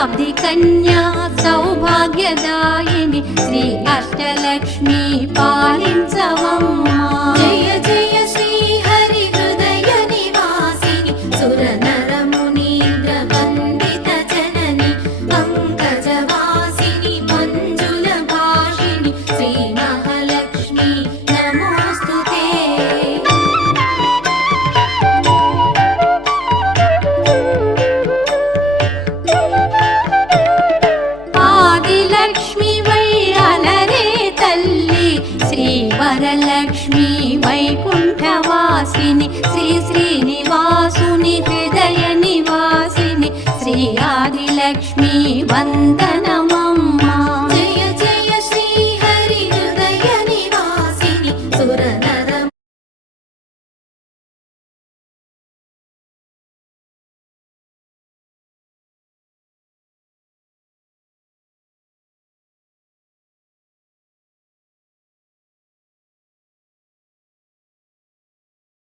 శతాబ్ది కన్యా సౌభాగ్యదాయిని శ్రీ అష్టలక్ష్మి పాలించవమ్మా. జయ జయ శ్రీ హరి హృదయ నివాసిని సుర నర మునీంద్ర వందిత జనని పంకజవాసిని మంజుల భాషిణి శ్రీ మహాలక్ష్మి నమోస్తుతే. ఆదిలక్ష్మి వై అలరే తల్లి శ్రీ వరలక్ష్మి వైకుంఠవాసిని శ్రీ శ్రీనివాసుని హృదయ నివాసిని శ్రీ ఆదిలక్ష్మి వందనం.